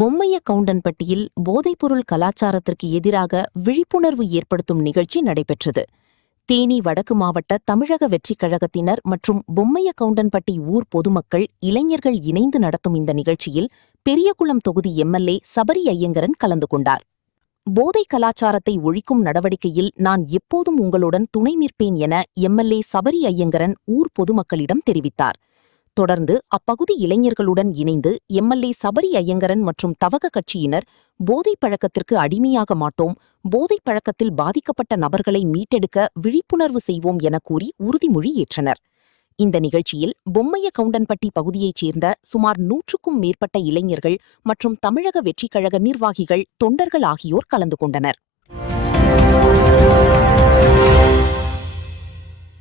பொம்மைய கவுண்டன்பட்டியில் போதைப்பொருள் கலாச்சாரத்திற்கு எதிராக விழிப்புணர்வு ஏற்படுத்தும் நிகழ்ச்சி நடைபெற்றது. தேனி வடக்கு மாவட்ட தமிழக வெற்றிக் கழகத்தினர் மற்றும் பொம்மைய கவுண்டன்பட்டி ஊர் பொதுமக்கள், இளைஞர்கள் இணைந்து நடத்தும் இந்த நிகழ்ச்சியில் பெரியகுளம் தொகுதி எம்எல்ஏ சபரி ஐயங்கரன் கலந்து கொண்டார். போதை கலாச்சாரத்தை ஒழிக்கும் நடவடிக்கையில் நான் எப்போதும் உங்களுடன் துணை நிற்பேன் என எம்எல்ஏ சபரி ஐயங்கரன் ஊர் பொதுமக்களிடம் தெரிவித்தார். தொடர்ந்து அப்பகுதி இளைஞர்களுடன் இணைந்து எம்எல்ஏ சபரி ஐயங்கரன் மற்றும் தவக கட்சியினர் போதைப் பழக்கத்திற்கு அடிமையாக மாட்டோம், போதைப் பழக்கத்தில் பாதிக்கப்பட்ட நபர்களை மீட்டெடுக்க விழிப்புணர்வு செய்வோம் என கூறி உறுதிமொழி ஏற்றனர். இந்த நிகழ்ச்சியில் பொம்மைய கவுண்டன்பட்டி பகுதியைச் சேர்ந்த சுமார் 100க்கும் மேற்பட்ட இளைஞர்கள் மற்றும் தமிழக வெற்றிக் கழக நிர்வாகிகள், தொண்டர்கள் ஆகியோர் கலந்து கொண்டனர்.